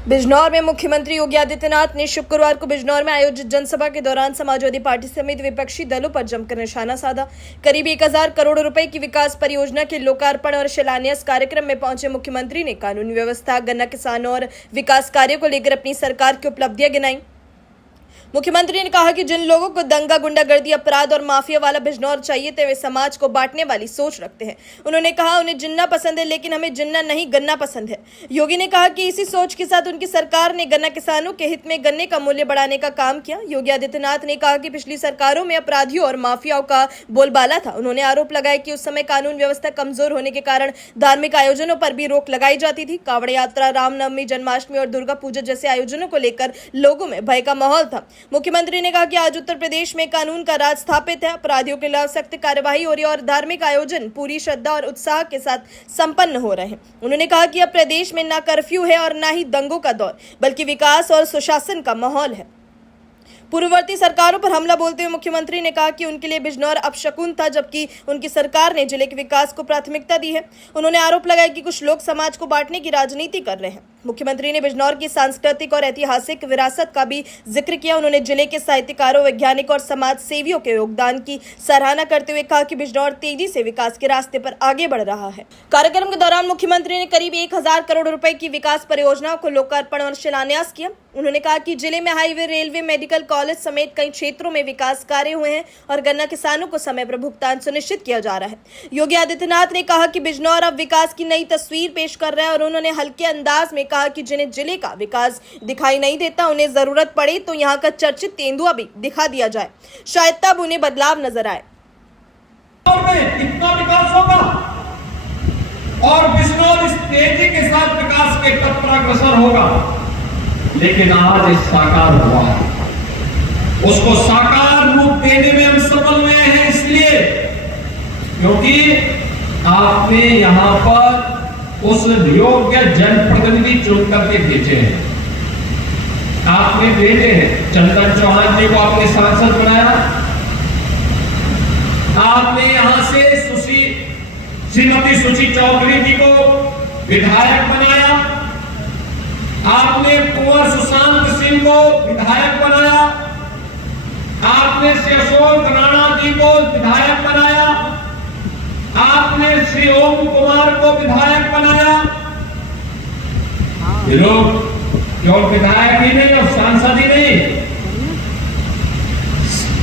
बिजनौर में मुख्यमंत्री योगी आदित्यनाथ ने शुक्रवार को बिजनौर में आयोजित जनसभा के दौरान समाजवादी पार्टी समेत विपक्षी दलों पर जमकर निशाना साधा। करीब 1000 करोड़ रुपए की विकास परियोजना के लोकार्पण और शिलान्यास कार्यक्रम में पहुंचे मुख्यमंत्री ने कानूनी व्यवस्था, गन्ना किसानों और विकास कार्यों को लेकर अपनी सरकार की उपलब्धियां गिनाई। मुख्यमंत्री ने कहा कि जिन लोगों को दंगा, गुंडागर्दी, अपराध और माफिया वाला बिजनौर चाहिए थे वे समाज को बांटने वाली सोच रखते हैं। उन्होंने कहा उन्हें जिन्ना पसंद है लेकिन हमें जिन्ना नहीं गन्ना पसंद है। योगी ने कहा कि इसी सोच के साथ उनकी सरकार ने गन्ना किसानों के हित में गन्ने का मूल्य बढ़ाने का काम किया। योगी आदित्यनाथ ने कहा कि पिछली सरकारों में अपराधियों और माफियाओं का बोलबाला था। उन्होंने आरोप लगाया कि उस समय कानून व्यवस्था कमजोर होने के कारण धार्मिक आयोजनों पर भी रोक लगाई जाती थी। कांवड़ यात्रा, रामनवमी, जन्माष्टमी और दुर्गा पूजा जैसे आयोजनों को लेकर लोगों में भय का माहौल था। मुख्यमंत्री ने कहा कि आज उत्तर प्रदेश में कानून का राज स्थापित है, अपराधियों के खिलाफ सख्त कार्रवाई हो रही है और धार्मिक आयोजन पूरी श्रद्धा और उत्साह के साथ संपन्न हो रहे हैं। उन्होंने कहा कि अब प्रदेश में ना कर्फ्यू है और ना ही दंगों का दौर, बल्कि विकास और सुशासन का माहौल है। पूर्ववर्ती सरकारों पर हमला बोलते हुए मुख्यमंत्री ने कहा कि उनके लिए बिजनौर अपशकुन था, जबकि उनकी सरकार ने जिले के विकास को प्राथमिकता दी है। उन्होंने आरोप लगाया कि कुछ लोग समाज को बांटने की राजनीति कर रहे हैं। मुख्यमंत्री ने बिजनौर की सांस्कृतिक और ऐतिहासिक विरासत का भी जिक्र किया। उन्होंने जिले के साहित्यकारों, वैज्ञानिकों और समाज सेवियों के योगदान की सराहना करते हुए कहा कि बिजनौर तेजी से विकास के रास्ते पर आगे बढ़ रहा है। कार्यक्रम के दौरान मुख्यमंत्री ने करीब 1000 करोड़ रुपए की विकास परियोजनाओं को लोकार्पण और शिलान्यास किया। उन्होंने कहा कि जिले में हाईवे, रेलवे, मेडिकल कॉलेज समेत कई क्षेत्रों में विकास कार्य हुए हैं और गन्ना किसानों को समय पर भुगतान सुनिश्चित किया जा रहा है। योगी आदित्यनाथ ने कहा कि बिजनौर अब विकास की नई तस्वीर पेश कर रहा है और उन्होंने हल्के अंदाज में कहा कि जिन्हें जिले का विकास दिखाई नहीं देता, उन्हें जरूरत पड़े तो यहाँ का चर्चित तेंदुआ भी दिखा दिया जाए, शायद तब उन्हें बदलाव नजर आए। कितना विकास होगा और बिजनौर इस तेजी के साथ विकास के पथ पर अग्रसर होगा, लेकिन आज इस साकार हुआ है। उसको साकार रूप देने में हम सफल हुए हैं, इसलिए क्योंकि आपने यहां पर उस योग्य जनप्रतिनिधि चुनकर के भेजे हैं। आपने भेजे हैं चंदन चौहान जी को आपने सांसद बनाया, आपने यहां से श्रीमती सुची चौधरी जी को विधायक बनाया, आपने कुंवर सुशांत सिंह को विधायक बनाया, आपने श्री अशोक राणा जी को विधायक बनाया, आपने श्री ओम कुमार को विधायक बनाया। ये लोग केवल विधायक ही नहीं और सांसद ही नहीं,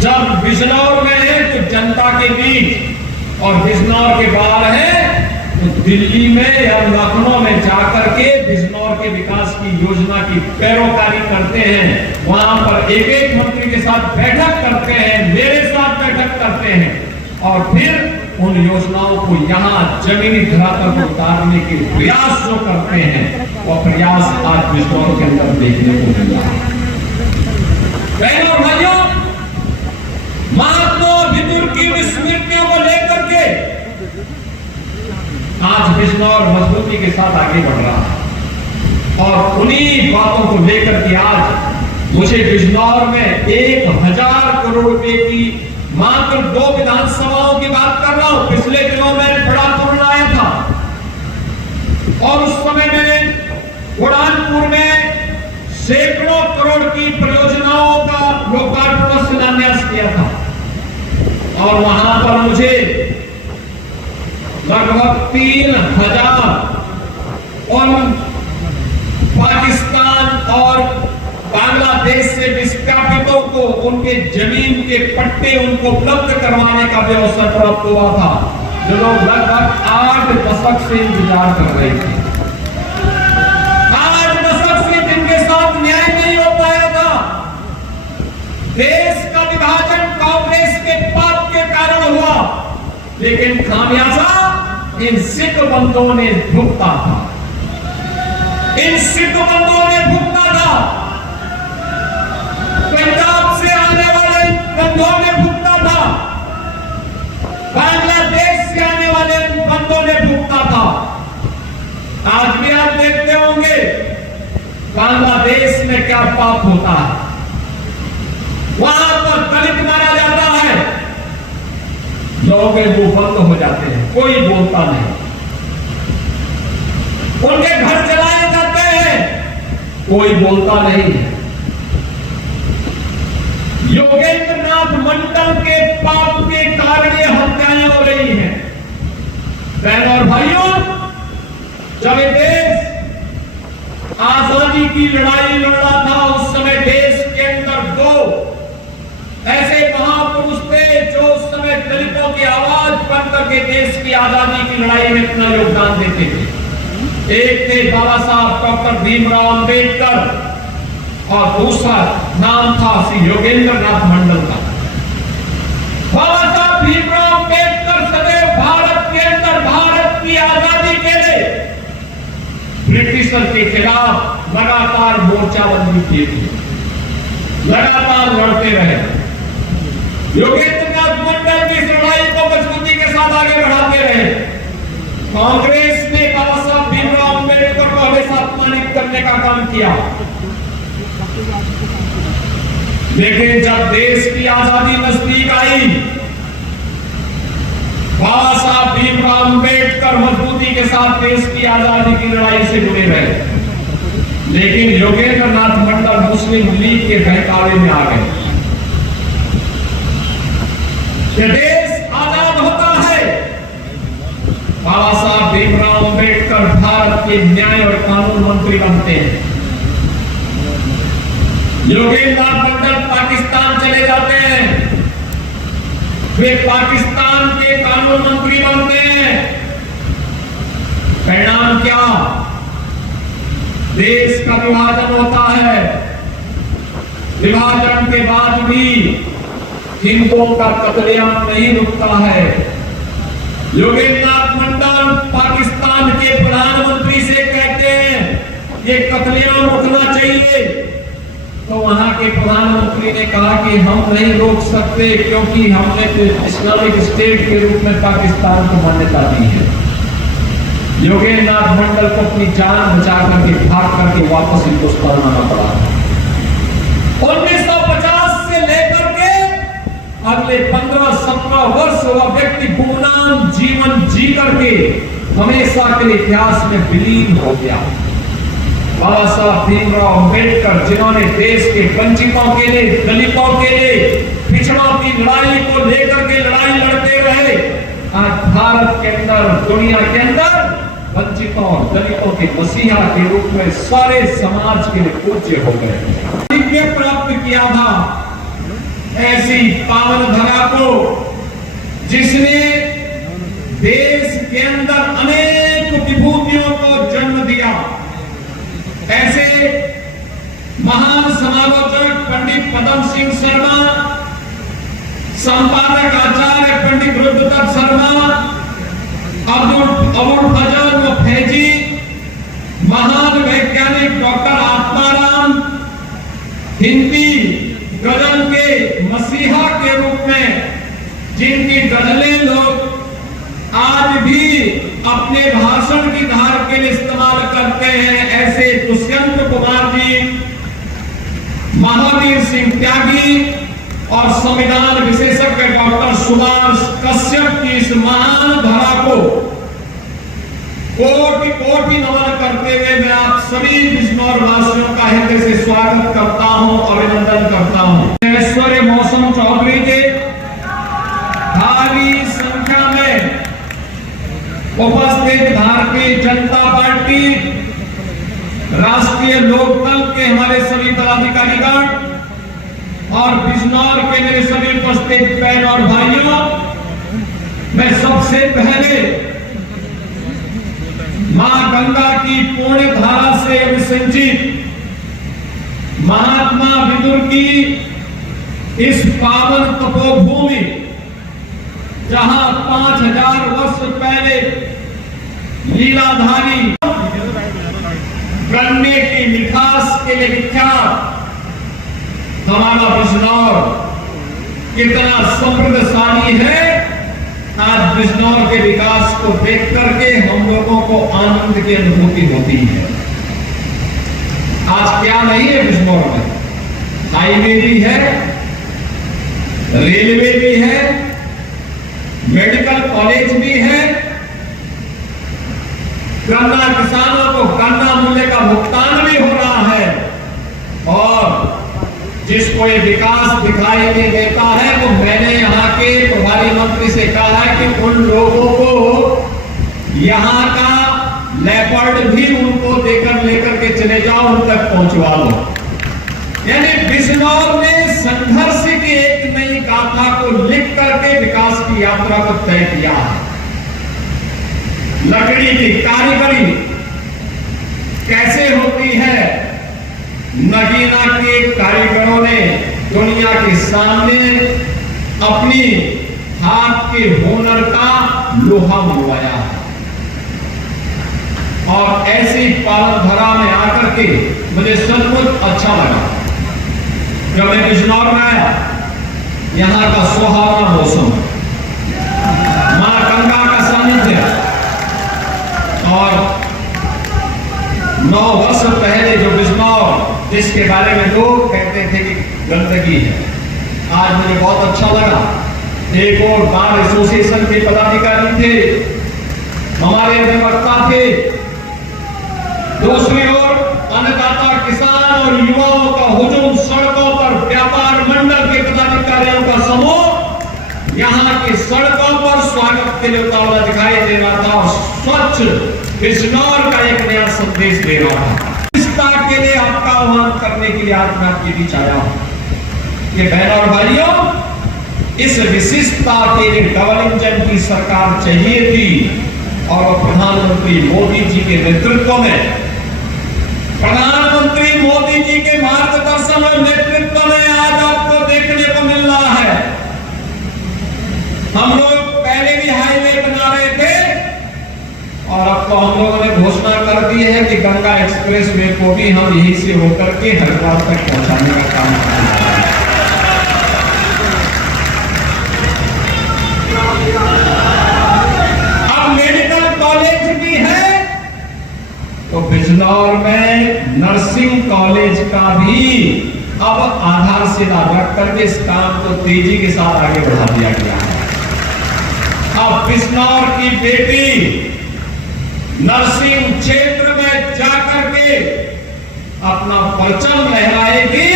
जब बिजनौर में है तो जनता के बीच और बिजनौर के बाहर है तो दिल्ली में या लखनऊ में जाकर के बिजनौर के विकास की योजना की पैरोकारी करते हैं। वहां पर एक एक मंत्री के साथ बैठक करते हैं, मेरे साथ बैठक करते हैं और फिर उन योजनाओं को यहाँ जमीनी धरातल पर उतारने के प्रयास जो करते हैं, वो प्रयास आज बिजनौर के अंदर देखने को मिल रहा है। बहनों और भाइयों, महात्मा विदुर की स्मृतियों को लेकर के आज बिजनौर मजबूती के साथ आगे बढ़ रहा है और उन्हीं बातों को लेकर के आज मुझे बिजनौर में 1000 करोड़ रुपए की मात्र 2 विधानसभाओं की बात कर रहा हूं। पिछले दिनों में बड़ा पूर्ण आया था और उस समय मैंने बुरहानपुर में सैकड़ों करोड़ की परियोजनाओं का लोकार्पण और शिलान्यास किया था और वहां पर मुझे लगभग 3000 उन पाकिस्तान और बांग्लादेश से विस्थापितों को उनके जमीन के पट्टे उनको उपलब्ध करवाने का भी अवसर प्राप्त हुआ था, जो लोग लगभग 8 दशक से इंतजार कर रहे थे। 8 दशक से जिनके साथ न्याय नहीं हो पाया था। देश का विभाजन कांग्रेस के पाप के कारण हुआ, लेकिन खामियाजा इन सिख बंधुओं ने भुगता था, इन सिख बंधुओं ने भुगता था। पंजाब से आने वाले बंधुओं ने भुगता था, बांग्लादेश से आने वाले बंधुओं ने भुगता था। आज भी आप देखते होंगे बांग्लादेश में क्या पाप होता है। वहां पर दलित मारा जाता है, लोगों के मुंह बंद हो जाते हैं, कोई बोलता नहीं। उनके घर जलाए जाते हैं, कोई बोलता नहीं है। योगेंद्र नाथ मंडल के पाप के कारण ये हत्याएं हो रही हैं। बहनों और भाइयों, जब ये देश आजादी की लड़ाई लड़ रहा था, उस समय देश के अंदर दो ऐसे महापुरुष थे जो उस समय दलितों की आवाज बन करके देश की आजादी की लड़ाई में अपना योगदान देते थे। एक थे बाबा साहब डॉक्टर भीमराव अंबेडकर और दूसरा नाम था श्री योगेंद्र नाथ मंडल का। बाबा साहब भीमराव अंबेडकर सदैव भारत के अंदर भारत की आजादी के लिए ब्रिटिशर के खिलाफ लगातार मोर्चाबंदी की थी, लगातार लड़ते रहे। योगेंद्र नाथ मंडल की इस लड़ाई को मजबूती के साथ आगे बढ़ाते रहे। कांग्रेस ने बाबा साहब भीमराव अंबेडकर को हमेशा अपमानित करने का काम किया, लेकिन जब देश की आजादी नजदीक आई, बाबा साहब भीमराव अंबेडकर मजबूती के साथ देश की आजादी की लड़ाई से जुड़े रहे। लेकिन योगेंद्र नाथ मंडल मुस्लिम लीग के बहकावे में आ गए। यह देश आजाद होता है, बाबा साहब भीमराव अंबेडकर भारत के न्याय और कानून मंत्री बनते हैं। योगेंद्र नाथ मंडल पाकिस्तान चले जाते हैं, वे पाकिस्तान के कानून मंत्री बनते हैं। परिणाम क्या? देश का विभाजन होता है। विभाजन के बाद भी हिंदुओं का कत्लेआम नहीं रुकता है। योगेंद्र नाथ मंडल पाकिस्तान के प्रधानमंत्री से कहते हैं ये कत्लेआम रुकना चाहिए, तो वहां के प्रधानमंत्री ने कहा कि हम नहीं रोक सकते, क्योंकि हमने इस्लामिक स्टेट के रूप में पाकिस्तान को मान्यता दी है। योगेंद्र नाथ मंडल को अपनी जान बचा करके भाग करके वापस हिंदुस्तान आना पड़ा। 1950 से लेकर के अगले 15-17 वर्ष वह व्यक्ति गुमनाम जीवन जी करके हमेशा के इतिहास में विलीन हो गया। बाबा साहब भीमराव अंबेडकर, जिन्होंने देश के वंचितों के लिए, दलितों के लिए, पिछड़ों की लड़ाई को लेकर के लड़ाई लड़ते रहे, आज भारत के अंदर, दुनिया के अंदर वंचितों और दलितों के मसीहा के रूप में सारे समाज के लिए पूज्य हो गए। प्राप्त किया था ऐसी पावन धरा को, जिसने देश के अंदर अनेक विभूतियों को जन्म दिया। ऐसे महान समालोचक पंडित पदम सिंह शर्मा, संपादक आचार्य पंडित रुद्रदत्त शर्मा, अबुल फजल फैजी, महान वैज्ञानिक डॉक्टर आत्माराम, हिंदी गजल के मसीहा के रूप में जिनकी गजलें लोग आज भी अपने भाषण की धार के लिए इस्तेमाल करते हैं, ऐसे दुष्यंत कुमार जी, महावीर सिंह त्यागी और संविधान विशेषज्ञ डॉक्टर सुभाष कश्यप की इस महान धारा को कोटि कोटि नमन करते हुए मैं आप सभी बिजनौर वासियों का हृदय से स्वागत करता हूं, अभिनंदन करता हूं। ऐश्वर्य मौसम चौधरी के भारी संख्या में उपस्थित भारतीय जनता पार्टी, राष्ट्रीय लोकदल के हमारे सभी पदाधिकारीगण और बिजनौर के मेरे सभी उपस्थित बहन और भाइयों, मैं सबसे पहले मां गंगा की पुण्य धारा से अभिसिंचित महात्मा विदुर की इस पावन तपोभूमि, जहां 5000 वर्ष पहले लीलाधारी गन्ने की मिठास के लिए विख्यात हमारा बिजनौर कितना समृद्धशाली है। आज बिजनौर के विकास को देख करके हम लोगों को आनंद की अनुभूति होती है। आज क्या नहीं है बिजनौर में? हाईवे भी है, रेलवे भी है, मेडिकल कॉलेज भी है, गन्ना किसानों को गन्ना मूल्य का भुगतान भी हो रहा है। जिसको ये विकास दिखाई नहीं देता है, तो मैंने यहाँ के प्रभारी मंत्री से कहा है कि उन लोगों को यहाँ का लेपर्ड भी उनको देकर लेकर के चले जाओ, उन तक पहुंचवा लो। यानी बिजनौर ने संघर्ष की एक नई गाथा को लिख करके विकास की यात्रा को तय किया है। लकड़ी की कारीगरी कैसे होती है, नगीना के कारीगरों ने दुनिया के सामने अपनी हाथ के हुनर का लोहा मनवाया है। और ऐसी पालनधरा में आकर के मुझे सचमुच अच्छा लगा जब मैं बिजनौर में आया। यहां का सुहावना मौसम, मां गंगा का सानिध्य, और 9 वर्ष पहले जो बिजनौर जिसके बारे में लोग कहते थे कि गंदगी है, आज मुझे बहुत अच्छा लगा। एक और बार एसोसिएशन के पदाधिकारी थे, हमारे अधिवक्ता थे, दूसरी ओर अन्नदाता किसान और युवाओं का हुजूम, सड़कों पर व्यापार मंडल के पदाधिकारियों का समूह यहाँ की सड़कों पर स्वागत के लिए उतावला दिखाई दे रहा था और स्वच्छ बिजनौर का एक नया संदेश दे रहा था। के लिए आपका आह्वान करने के लिए आज मैं आपके बीच आया हूं कि बहनों और भाइयों, इस विशिष्टता के लिए डबल इंजन की सरकार चाहिए थी और प्रधानमंत्री मोदी जी के नेतृत्व में, प्रधानमंत्री मोदी जी के मार्गदर्शन और नेतृत्व में आज आपको देखने को मिल रहा है। हम लोग पहले भी हाईवे बना रहे थे और अब तो हम लोगों ने घोषणा कर दी है कि गंगा एक्सप्रेस वे को भी हम यहीं से होकर के हरिद्वार तक पहुंचाने का काम कर रहे हैं। अब मेडिकल कॉलेज भी है, तो बिजनौर में नर्सिंग कॉलेज का भी अब आधारशिला रख करके इस काम को तेजी के साथ आगे बढ़ा दिया गया है। अब बिजनौर की बेटी नर्सिंग क्षेत्र में जाकर के अपना परचम लहराएगी।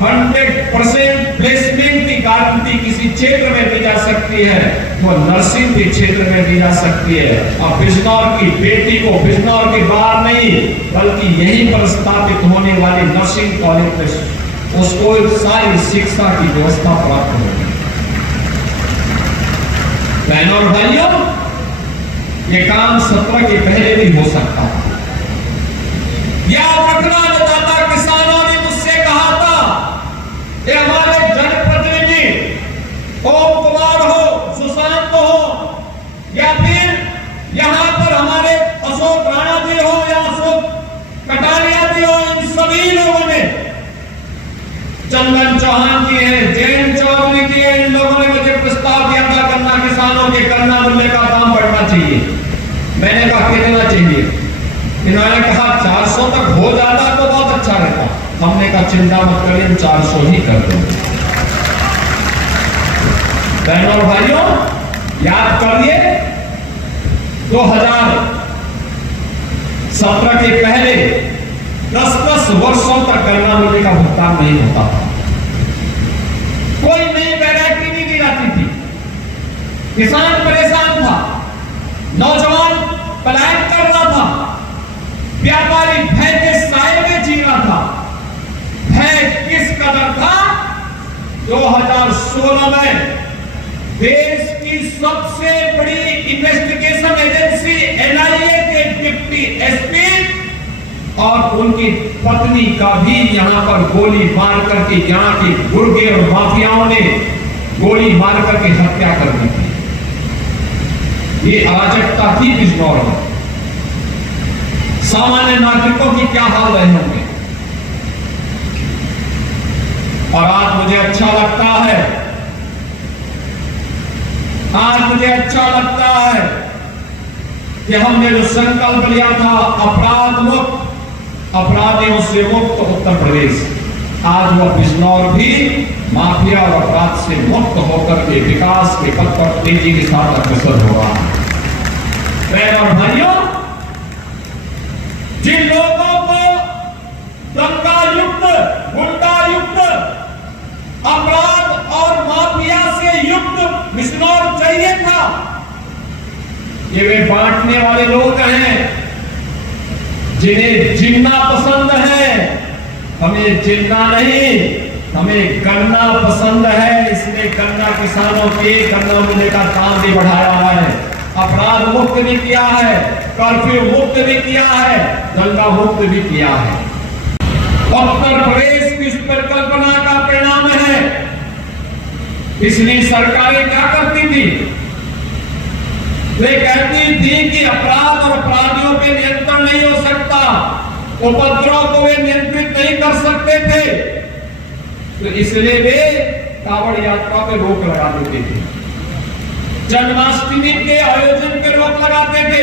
100% प्लेसमेंट की गारंटी किसी क्षेत्र में दी जा सकती है, वो नर्सिंग के क्षेत्र में दी जा सकती है। और बिजनौर की बेटी को बिजनौर के बाहर नहीं बल्कि यहीं पर स्थापित होने वाले नर्सिंग कॉलेज में उसको सारी शिक्षा की व्यवस्था प्राप्त होगी। बहनों और भाइयों, ये काम 17 के पहले भी हो सकता था। याद रखना, अन्नदाता किसानों ने मुझसे कहा था कि हमारे जनप्रतिनिधि ओम कुमार हो, सुशांत हो, या फिर यहां पर हमारे अशोक राणा जी हो या अशोक कटारिया जी हो, इन सभी लोगों ने, चंदन चौहान जी हैं, जैन चौधरी जी हैं, इन लोगों ने मुझे प्रस्ताव दिया था गन्ना किसानों के गन्ना मूल्य का दाम बढ़ना चाहिए। मैंने कहा कितना चाहिए? इन्होंने कहा 400 तक हो जाता तो बहुत अच्छा रहता। हमने कहा चिंता मत करिए, हम 400 ही कर देंगे। बहनों और भाइयों, याद करिए 2017 के पहले 10-10 वर्षों तक गन्ना मूल्य का भुगतान नहीं होता था। कोई नई वैरायटी नहीं दी जाती थी, किसान परेशान था, नौजवान पलायन कर रहा था, व्यापारी भय के साए में जी रहा था। भय किस कदर था? 2016 में देश की सबसे बड़ी इन्वेस्टिगेशन एजेंसी NIA के डिप्टी SP और उनकी पत्नी का भी यहां पर गोली मार करके, यहां के गुर्गे और माफियाओं ने गोली मार करके हत्या कर दी थी। ये अराजकता थी बिजनौर में। सामान्य नागरिकों की क्या हाल रहे होंगे। और आज मुझे अच्छा लगता है, आज मुझे अच्छा लगता है कि हमने जो संकल्प लिया था अपराध मुक्त, अपराधियों से मुक्त उत्तर प्रदेश, आज वह बिजनौर भी माफिया और अपराध से मुक्त होकर के विकास के पथ पर तेजी के साथ अग्रसर हो रहा है। बहनों और भाइयों, जिन लोगों को दंगा युक्त, गुंडा युक्त अपराध और माफिया से युक्त बिजनौर चाहिए था। ये वे बांटने वाले लोग हैं जिन्हें जिन्ना पसंद है। हमें जिन्ना नहीं, हमें गन्ना पसंद है। इसलिए गन्ना किसानों के गन्ना मिलने का दाम भी बढ़ाया है, अपराध मुक्त भी किया है, कर्फ्यू मुक्त भी किया है, दंगा मुक्त भी किया है। उत्तर प्रदेश की इस परिकल्पना का परिणाम है। पिछली सरकारें क्या करती थी? वे कहती थी कि अपराध और अपराधियों पे नियंत्रण नहीं हो सकता, उपद्रव को वे नियंत्रित नहीं कर सकते थे, तो इसलिए वे कांवड़ यात्रा पे रोक लगा देते थे, जन्माष्टमी के आयोजन पे रोक लगाते थे,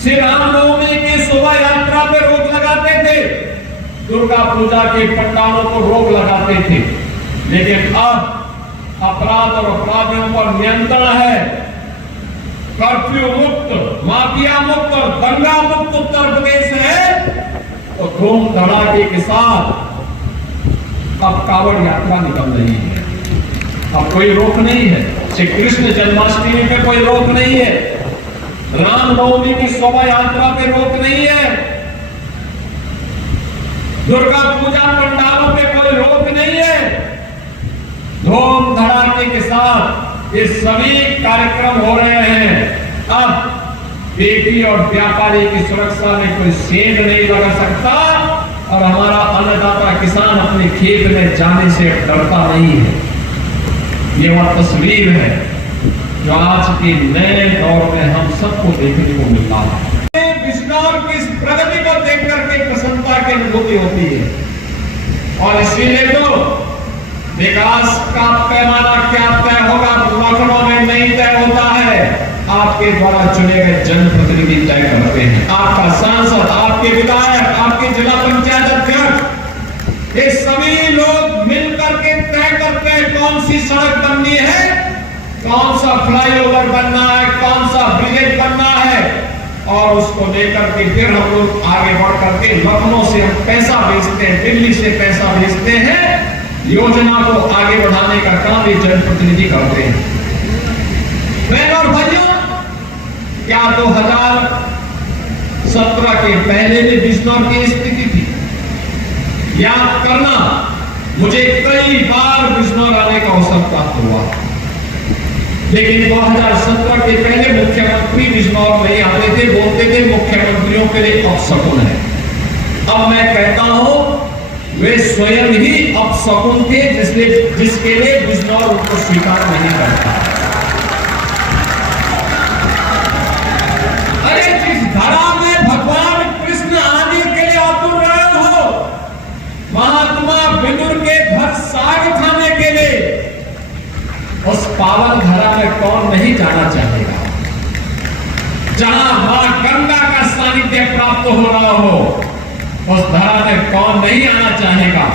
श्री रामनवमी की शोभा यात्रा पे रोक लगाते थे, दुर्गा पूजा के पंडालों को रोक लगाते थे। लेकिन अब अपराध और अपराधियों पर नियंत्रण है। कर्फ्यू मुक्त, माफिया मुक्त और दंगा मुक्त उत्तर प्रदेश है, तो धूम धड़ाके के साथ अब कांवड़ यात्रा निकल रही है। अब कोई रोक नहीं है। श्री कृष्ण जन्माष्टमी पे कोई रोक नहीं है, रामनवमी की शोभा यात्रा पे रोक नहीं है, दुर्गा पूजा पंडालों पे कोई रोक नहीं है। धूम धड़ाके के साथ ये सभी कार्यक्रम हो रहे हैं। अब बेटी और व्यापारी की सुरक्षा में कोई सेंध नहीं लगा सकता और हमारा अन्नदाता किसान अपने खेत में जाने से डरता नहीं है। ये वह तस्वीर है जो आज के नए दौर में हम सबको देखने को मिल रहा है। बिजनौर की इस प्रगति को देख करके प्रसन्नता की अनुभूति होती है और इसीलिए तो विकास का पैमाना क्या तय होगा लखनऊ में नहीं तय होता है, आपके द्वारा चुने गए जनप्रतिनिधि तय करते हैं। आपका सांसद, आपके विधायक, आपके जिला पंचायत अध्यक्ष, ये सभी लोग मिलकर के तय करते हैं कौन सी सड़क बननी है, कौन सा फ्लाईओवर बनना है, कौन सा ब्रिज बनना है, और उसको लेकर के फिर हम लोग आगे बढ़ करके लखनऊ से हम पैसा भेजते हैं, दिल्ली से पैसा भेजते हैं, योजना को आगे बढ़ाने का काम ये जनप्रतिनिधि करते हैं। बहनों और भाइयों, क्या 2017 के पहले भी बिजनौर की स्थिति थी? याद करना, मुझे कई बार बिजनौर आने का अवसर प्राप्त हुआ, लेकिन 2017 के पहले मुख्यमंत्री बिजनौर नहीं आते थे, बोलते थे मुख्यमंत्रियों के लिए अपशकुन है। अब मैं कहता हूं वे स्वयं ही अपशकुन थे, जिसके लिए बिजनौर उनको स्वीकार नहीं करता। अरे जिस धरा में भगवान कृष्ण आने के लिए आतुर रहे हो, महात्मा विदुर के घर साग खाने के लिए, उस पावन धरा में कौन नहीं जाना चाहेगा? जहां मां गंगा का सानिध्य प्राप्त हो रहा हो, उस धरा में कौन नहीं आना चाहेगा?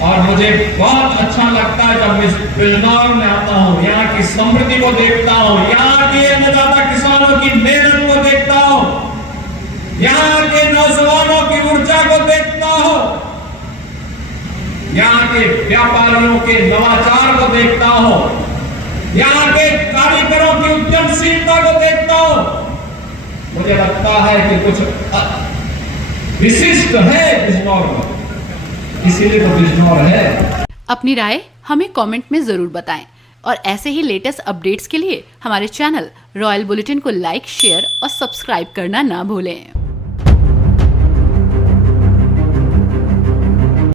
और मुझे बहुत अच्छा लगता है जब इस बिजनौर में आता हूं, यहाँ की समृद्धि को देखता हूं, यहाँ के अन्नदाता किसानों की मेहनत को देखता हूं, यहाँ के नौजवानों की ऊर्जा को देखता हूं, यहाँ के व्यापारियों के नवाचार को देखता हूं, यहाँ के कारीगरों की उद्यमशीलता को देखता हूं। मुझे लगता है कि कुछ विशिष्ट है बिजनौर में, इसीलिए तो बिजनौर है। अपनी राय हमें कमेंट में जरूर बताएं और ऐसे ही लेटेस्ट अपडेट्स के लिए हमारे चैनल रॉयल बुलेटिन को लाइक, शेयर और सब्सक्राइब करना ना भूलें।